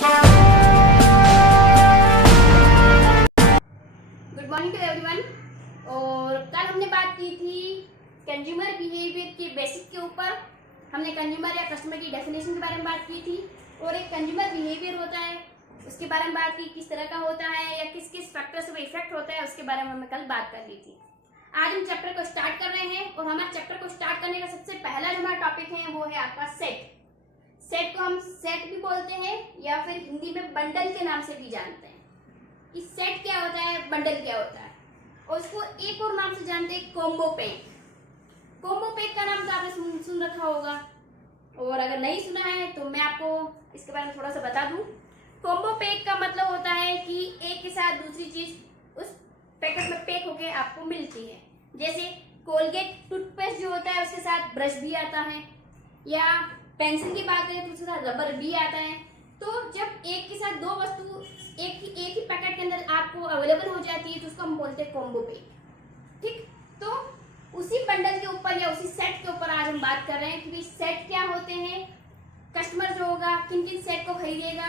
Good morning to everyone. और कल हमने बात की थी कंज्यूमर बिहेवियर के बेसिक के ऊपर। हमने कंज्यूमर या कस्टमर की डेफिनेशन के बारे में बात की थी और एक कंज्यूमर बिहेवियर होता है उसके बारे में बात की, किस तरह का होता है या किस किस फैक्टर से वो इफेक्ट होता है उसके बारे में हमने कल बात कर ली थी। आज हम चैप्टर को स्टार्ट कर रहे हैं और हमारे चैप्टर को स्टार्ट करने का सबसे पहला जो हमारा टॉपिक है वो है आपका सेट। सेट को हम सेट भी बोलते हैं या फिर हिंदी में बंडल के नाम से भी जानते हैं कि सेट क्या होता है, बंडल क्या होता है। और इसको एक और नाम से जानते हैं, कॉम्बो पैक। कॉम्बो पैक का नाम तो आपने सुन रखा होगा और अगर नहीं सुना है तो मैं आपको इसके बारे में थोड़ा सा बता दूं। कॉम्बो पैक का मतलब होता है कि एक के साथ दूसरी चीज उस पैकेट में पैक होके आपको मिलती है। जैसे कोलगेट टूथपेस्ट जो होता है उसके साथ ब्रश भी आता है, या पेंसिल की बात करें तो उसके साथ रबर भी आता है। तो जब एक के साथ दो वस्तु एक ही पैकेट के अंदर आपको अवेलेबल हो जाती है तो उसको हम बोलते हैं कॉम्बो पैक। ठीक, तो उसी बंडल के ऊपर या उसी सेट के ऊपर आज हम बात कर रहे हैं कि सेट क्या होते हैं, कस्टमर जो होगा किन किन सेट को खरीदेगा,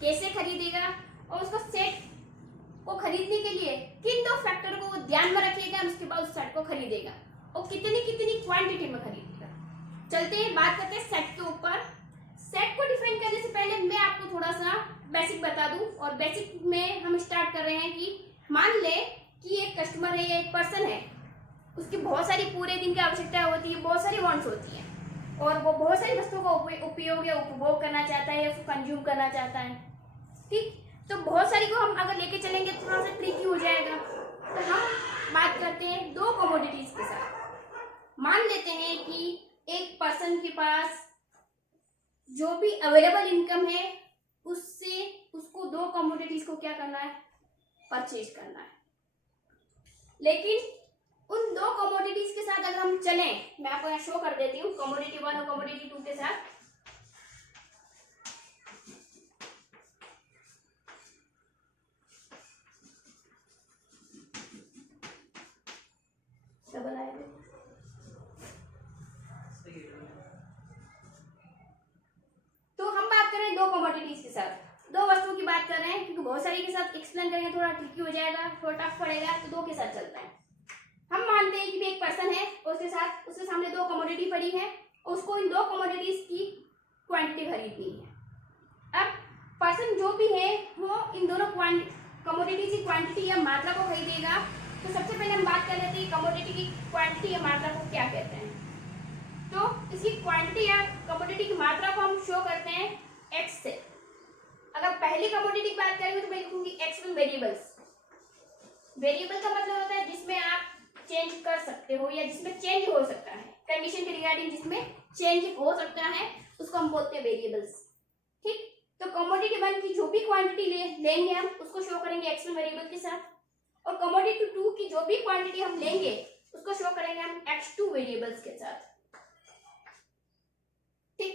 कैसे खरीदेगा और उसको सेट को खरीदने के लिए किन दो फैक्टर को ध्यान में रखेगा, उसके बाद उस सेट को खरीदेगा और कितनी कितनी क्वांटिटी में खरीदेगा। चलते हैं बात करते हैं सेट के ऊपर। सेट को डिफाइन करने से पहले मैं आपको थोड़ा सा बेसिक बता दूं। और बेसिक में हम स्टार्ट कर रहे हैं कि मान ले कि एक कस्टमर है या एक पर्सन है, उसकी बहुत सारी पूरे दिन की आवश्यकता होती है, बहुत सारी वांट्स होती है और वो बहुत सारी वस्तुओं का उपयोग या उपभोग करना चाहता है या उसको कंज्यूम करना चाहता है। ठीक, तो बहुत सारी को हम अगर लेके चलेंगे तो थोड़ा सा ट्रिकी हो जाएगा। तो हम बात करते हैं दो कमोडिटीज के साथ। मान लेते हैं कि एक पर्सन के पास जो भी अवेलेबल इनकम है उससे उसको दो कमोडिटीज को क्या करना है, परचेज करना है। लेकिन उन दो कमोडिटीज के साथ अगर हम चलें, मैं आपको यहाँ शो कर देती हूँ कमोडिटी 1 और कमोडिटी 2 के साथ। डबल आएगा। तो हम बात कर रहे हैं दो कमोडिटीज के साथ, दो वस्तुओं की बात कर रहे हैं क्योंकि बहुत सारी के साथ एक्सप्लेन करेंगे थोड़ा ट्रिकी हो जाएगा, थोड़ा टफ पड़ेगा, तो दो के साथ चलता है। हम मानते हैं कि एक पर्सन है और उसके सामने दो कमोडिटी पड़ी है और उसको इन दो कमोडिटीज की क्वांटिटी खरीदनी है। अब पर्सन जो भी है वो इन दोनों कमोडिटीज की क्वांटिटी या मात्रा को खरीदेगा। तो सबसे पहले हम बात कर लेते हैं कमोडिटी की क्वांटिटी या मात्रा को क्या कहते हैं। तो इसकी क्वांटिटी या कमोडिटी की मात्रा को हम शो करते हैं एक्स से। अगर पहली कमोडिटी की बात करेंगे तो मैं लिखूंगी एक्स1 वेरिएबल्स। वेरिएबल का मतलब होता है जिसमें आप चेंज कर सकते हो या जिसमें चेंज हो सकता है, कंडीशन के रिगार्डिंग जिसमें चेंज हो सकता है उसको हम बोलते हैं वेरिएबल्स। ठीक, तो कमोडिटी 1 की जो भी क्वांटिटी लेंगे हम उसको शो करेंगे एक्स1 वेरिएबल के साथ और कमोडिटी 2 की जो भी क्वांटिटी हम लेंगे उसको शो करेंगे हम x2 वेरिएबल्स के साथ। ठीक,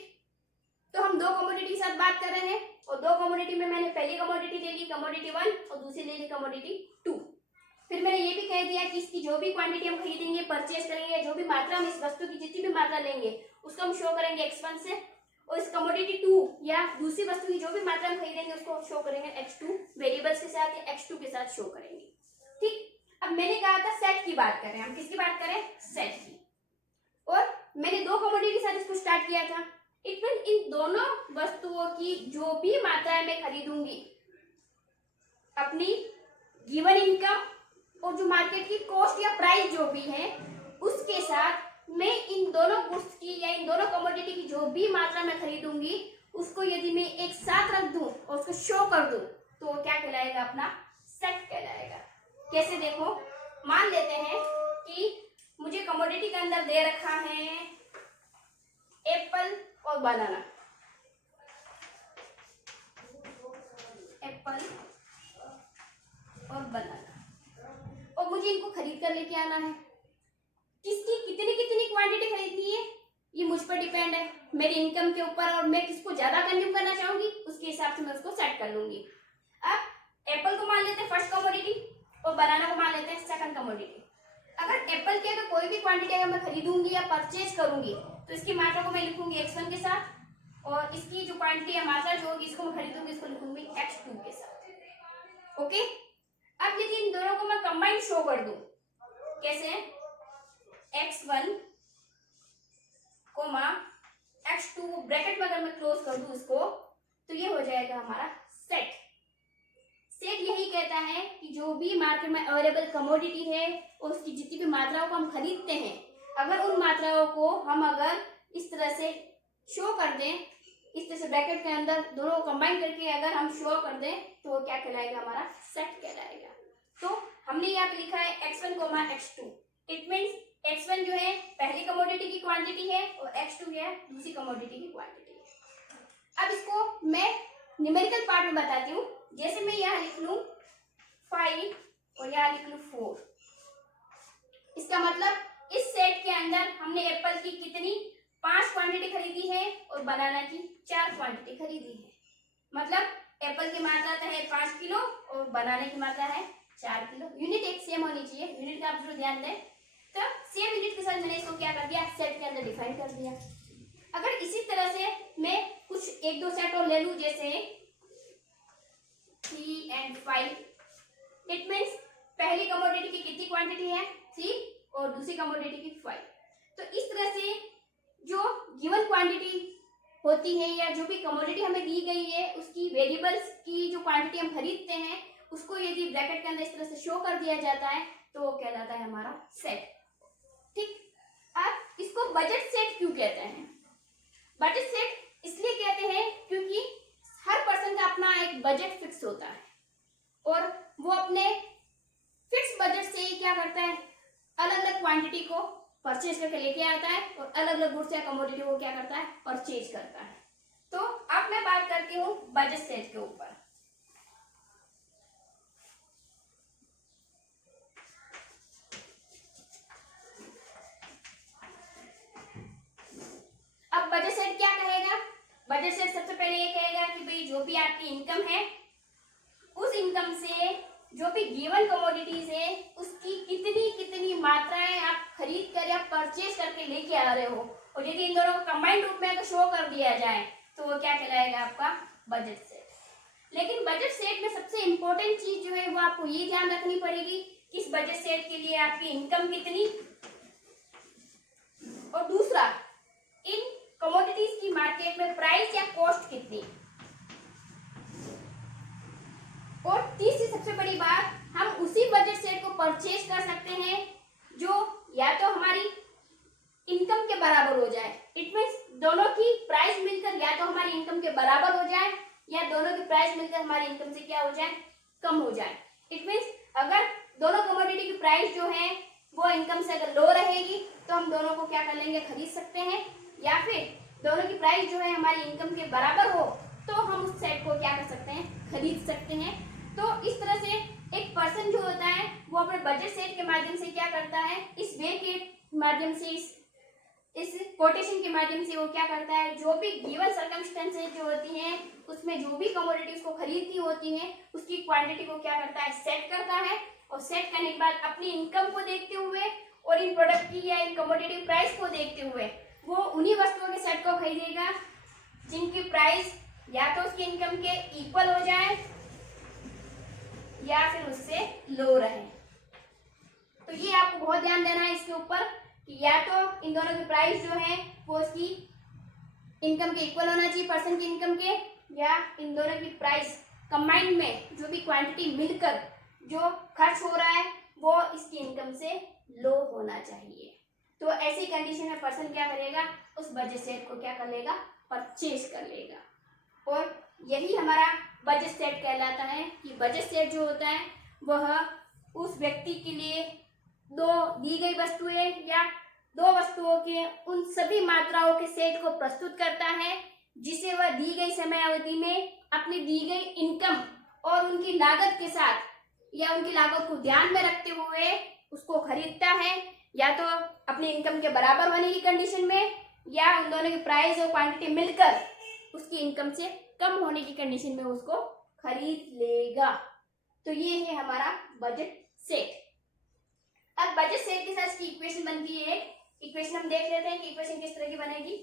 तो हम दो कमोडिटी के साथ बात कर रहे हैं और दो कमोडिटी में मैंने पहली कमोडिटी ले ली कमोडिटी 1 और दूसरी ले ली कमोडिटी 2। फिर मैंने ये भी कह दिया कि इसकी जो भी क्वांटिटी हम खरीदेंगे, परचेज करेंगे, जो भी मात्रा हम इस वस्तु की जितनी भी मात्रा लेंगे उसको हम शो करेंगे x1 से और इस कमोडिटी 2 या दूसरी वस्तु की जो भी मात्रा हम खरीदेंगे उसको शो करेंगे x2 वेरिएबल्स के साथ या x2 के साथ शो करेंगे। ठीक, अब मैंने कहा था सेट की बात करें, हम किसकी बात करें, सेट की। और मैंने दो कमोडिटी के साथ इसको स्टार्ट किया था। इट मीन इन दोनों वस्तुओं की जो भी मात्रा मैं खरीदूंगी अपनी गिवन इनकम और जो मार्केट की कॉस्ट या प्राइस जो भी है उसके साथ मैं इन दोनों गुड्स की या इन दोनों कमोडिटी की जो भी मात्रा मैं खरीदूंगी उसको यदि मैं एक साथ रख दूं और उसको शो कर दूं तो वो क्या कहलाएगा, अपना सेट कहलाएगा। कैसे, देखो मान लेते हैं कि मुझे कमोडिटी के अंदर दे रखा है एप्पल और बनाना, एप्पल और बनाना, और मुझे इनको खरीद कर लेके आना है। किसकी कितनी कितनी क्वांटिटी खरीदनी है ये मुझ पर डिपेंड है, मेरी इनकम के ऊपर, और मैं किसको ज्यादा कंज्यूम करना चाहूंगी उसके हिसाब से मैं उसको सेट कर लूंगी। अब एप्पल को मान लेते हैं फर्स्ट कमोडिटी और बनाना को मान लेते हैं सेकंड कमोडिटी। अगर एप्पल की अगर कोई भी क्वांटिटी अगर मैं खरीदूंगी या परचेज करूंगी तो इसकी मात्रा को मैं लिखूंगी x1 के साथ और इसकी जो क्वांटिटी या मात्रा जो होगी इसको मैं खरीदूंगी इसको ओके, अब यदि इन दोनों को मैं कंबाइन शो कर दूं, कैसे, x1 कोमा x2 को ब्रैकेट में अगर मैं क्लोज कर दूं इसको, तो ये हो जाएगा हमारा सेट। सेट यही कहता है कि जो भी मार्केट में अवेलेबल कमोडिटी है और उसकी जितनी भी मात्राओं को हम खरीदते हैं, अगर उन मात्राओं को हम अगर इस तरह से शो कर दें, इस तरह से ब्रैकेट के अंदर दोनों को कंबाइन करके अगर हम शो कर दें, तो वो क्या कहलाएगा, हमारा सेट कहलाएगा। तो हमने यहाँ पे लिखा है x1 coma x2, it means x1 जो है पहली कमोडिटी की क्वांटिटी है और x2 है दूसरी कमोडिटी की क्वांटिटी है। अब इसको मैं न्यूमेरिकल पार्ट में बताती हूँ। जैसे मैं यहाँ लिख लूँ 5 और यहाँ लिख लूँ 4, इसका मतलब इस सेट के अंदर हमने एप्पल की कितनी 5 क्वांटिटी खरीदी है और बनाना की 4 क्वांटिटी खरीदी है। मतलब एप्पल की मात्रा तो है 5 किलो और बनाने की मात्रा है 4 किलो। यूनिट एक सेम होनी चाहिए, यूनिट का आप जरूर ध्यान दें। तो सेम यूनिट के साथ मैंने इसको क्या कर दिया, सेट के अंदर डिफाइन कर दिया। अगर इसी तरह से मैं कुछ एक दो सेट और ले लूं, जैसे 3 and 5, इट मीन्स पहली कमोडिटी की कितनी क्वांटिटी है 3 और दूसरी कमोडिटी की 5। तो इस तरह से जो गिवन क्वांटिटी होती है या जो भी कमोडिटी हमें दी गई है उसकी वेरिएबल्स की जो क्वांटिटी हम खरीदते हैं उसको यदि ब्रैकेट के अंदर इस तरह से शो कर दिया जाता है तो वो कहलाता है हमारा सेट। ठीक, अब इसको बजट सेट क्यों कहते हैं? बजट सेट इसलिए कहते हैं क्योंकि हर पर्सन का अपना एक बजट फिक्स होता है और वो अपने फिक्स बजट से ही क्या करता है, अलग अलग क्वांटिटी को परचेज करके लेके आता है और अलग अलग गुड्स या कमोडिटी को क्या करता है, परचेज करता है। तो अब मैं बात करती हूँ बजट सेट के ऊपर। अब बजट सेट क्या कहेगा? बजट सेट सबसे पहले ये कहेगा कि भाई जो भी आपकी इनकम है उस इनकम से जो भी गिवन कमोडिटीज है उसकी कितनी कितनी मात्राएं आप खरीद कर या परचेज करके लेके आ रहे हो, और यदि इन दोनों को कंबाइंड रूप में अगर शो कर दिया जाए तो वो क्या कहलाएगा, आपका बजट सेट। लेकिन बजट सेट में सबसे इंपॉर्टेंट चीज जो है वो आपको ये ध्यान रखनी पड़ेगी कि इस बजट सेट के लिए आपकी इनकम कितनी, और दूसरा इन कमोडिटीज की मार्केट में प्राइस या कॉस्ट कितनी, और तीसरी सबसे बड़ी बात, हम उसी बजट सेट को परचेज कर सकते हैं जो या तो हमारी इनकम के बराबर हो जाए, इट मीन्स दोनों की प्राइस मिलकर या तो हमारी इनकम के बराबर हो जाए या दोनों की प्राइस मिलकर हमारी इनकम से क्या हो जाए, कम हो जाए। इट मीन्स अगर दोनों कमोडिटी की प्राइस जो है वो इनकम से अगर लो रहेगी तो हम दोनों को क्या कर लेंगे, खरीद सकते हैं, या फिर दोनों की प्राइस जो है हमारी इनकम के बराबर हो तो हम उस सेट को क्या कर सकते हैं, खरीद सकते हैं। तो इस तरह से एक पर्सन जो होता है वो अपने बजट सेट के माध्यम से क्या करता है, इस वे के माध्यम से, इस कोटेशन के माध्यम से वो क्या करता है, जो भी गिवन सर्कमस्टेंसेस जो होती हैं उसमें जो भी कमोडिटी उसको खरीदनी होती है उसकी क्वांटिटी को क्या करता है, सेट करता है, और सेट करने के बाद अपनी इनकम को देखते हुए और इन प्रोडक्ट की या इन कमोडिटी प्राइस को देखते हुए वो उन्हीं वस्तुओं के सेट को खरीदेगा जिनकी प्राइस या तो उसकी इनकम के इक्वल हो जाए या फिर उससे लो रहे। तो ये आपको बहुत ध्यान देना है इसके ऊपर कि या तो इन दोनों की प्राइस जो है वो उसकी इनकम के इक्वल होना चाहिए, पर्सन की इनकम के, या इन दोनों की प्राइस कंबाइंड में जो भी क्वांटिटी मिलकर जो खर्च हो रहा है वो इसकी इनकम से लो होना चाहिए। तो ऐसी कंडीशन में पर्सन क्या करेगा, उस बजट सेट को क्या कर लेगा, परचेज कर लेगा। और यही हमारा बजट सेट कहलाता है कि बजट सेट जो होता है वह उस व्यक्ति के लिए दो दी गई वस्तुएं या दो वस्तुओं के उन सभी मात्राओं के सेट को प्रस्तुत करता है जिसे वह दी गई समय अवधि में अपनी दी गई इनकम और उनकी लागत के साथ या उनकी लागत को ध्यान में रखते हुए उसको खरीदता है, या तो अपनी इनकम के बराबर होने की कंडीशन में या उन दोनों की प्राइस और क्वांटिटी मिलकर उसकी इनकम से कम होने की कंडीशन में उसको खरीद लेगा। तो ये है हमारा बजट सेट। अब बजट सेट के साथ इसकी इक्वेशन बनती है, इक्वेशन हम देख लेते हैं कि इक्वेशन किस तरह की बनेगी।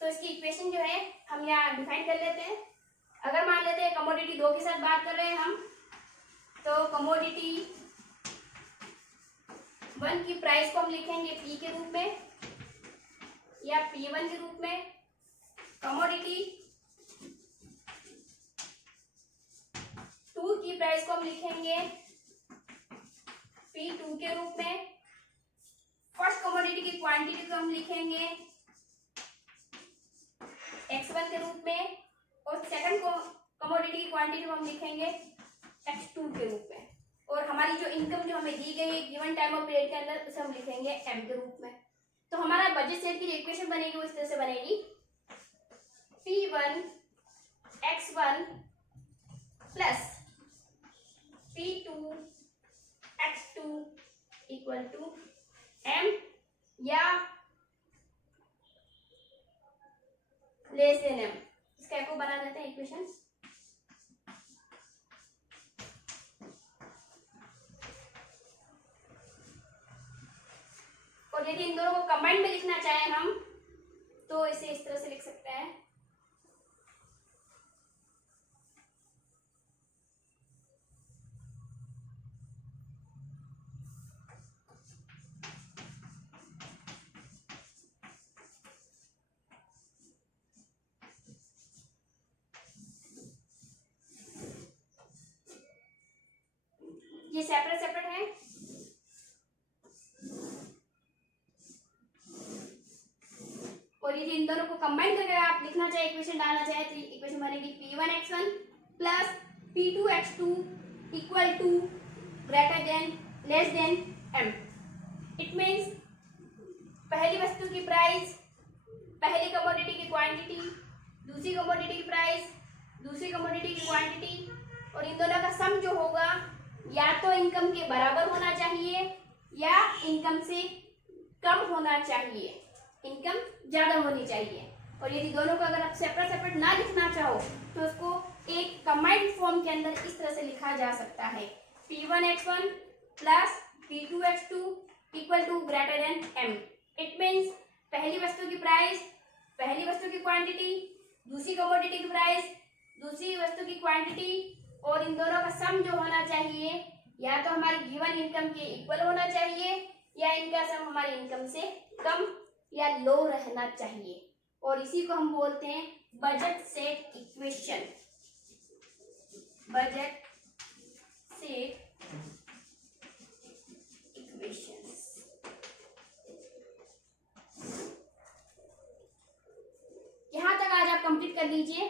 तो इसकी इक्वेशन जो है हम यहाँ डिफाइन कर लेते हैं। अगर मान लेते हैं कमोडिटी 2 के साथ बात कर रहे हैं हम, तो कमोडिटी 1 की प्राइस को हम लिखेंगे P के रूप में या P1 के रूप में। कमोडिटी 2 की प्राइस को हम लिखेंगे P2 के रूप में। फर्स्ट कमोडिटी की क्वांटिटी को हम लिखेंगे X1 के रूप में और सेकंड कमोडिटी की क्वांटिटी को हम लिखेंगे X2 के रूप में। और हमारी जो इनकम जो हमें दी गई है गिवन टाइम ऑफ पीरियड के अंदर उसे हम लिखेंगे M के रूप में। तो हमारा बजट सेट की जो इक्वेशन बनेगी वो इस तरह से बनेगी P1 X1 plus P2 X2 equal to M या लेस देन M। इसका को बना देते हैं इक्वेशन। और यदि इन दोनों को कंबाइंड में लिखना चाहें हम तो इसे इस तरह से लिख सकते हैं। ये सेपरेट सेपरेट है। और यदि इन दोनों को कंबाइन करके आप लिखना चाहे इक्वेशन डालना चाहे तो इक्वेशन बनेगी P1 X1 plus P2 X2 equal to greater than less than M। It means पहली वस्तु की प्राइस, पहली कमोडिटी की क्वांटिटी, दूसरी कमोडिटी की प्राइस, दूसरी कमोडिटी की क्वांटिटी और इन दोनों का सम जो होगा या तो इनकम के बराबर होना चाहिए या इनकम से कम होना चाहिए, इनकम ज्यादा होनी चाहिए। और यदि दोनों को अगर आप सेपरेट सेपरेट ना लिखना चाहो तो उसको एक कंबाइंड फॉर्म के अंदर इस तरह से लिखा जा सकता है P1 X1 plus P2 X2 equal to greater than M। It means पहली वस्तु की प्राइस, पहली वस्तु की क्वांटिटी, दूसरी कमोडिटी की प्राइस, दूसरी वस्तु की क्वांटिटी और इन दोनों का सम जो होना चाहिए या तो हमारी गिवन इनकम के इक्वल होना चाहिए या इनका सम हमारी इनकम से कम या लो रहना चाहिए। और इसी को हम बोलते हैं budget set equation. Budget set equations. यहां तक आज आप कंप्लीट कर लीजिए।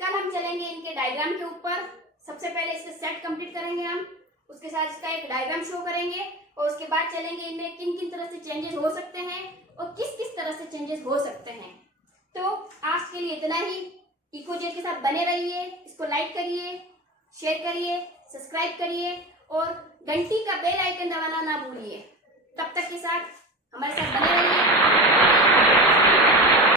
कल हम चलेंगे इनके डायग्राम के ऊपर। सबसे पहले इसका सेट कंप्लीट करेंगे हम, उसके साथ इसका एक डायग्राम शो करेंगे और उसके बाद चलेंगे इनमें किन किन तरह से चेंजेस हो सकते हैं और किस किस तरह से चेंजेस हो सकते हैं। तो आज के लिए इतना ही। इकोजेट के साथ बने रहिए, इसको लाइक करिए, शेयर करिए, सब्सक्राइब करिए और घंटी का बेल आइकन दबाना ना भूलिए। तब तक के साथ हमारे साथ बने रहिए।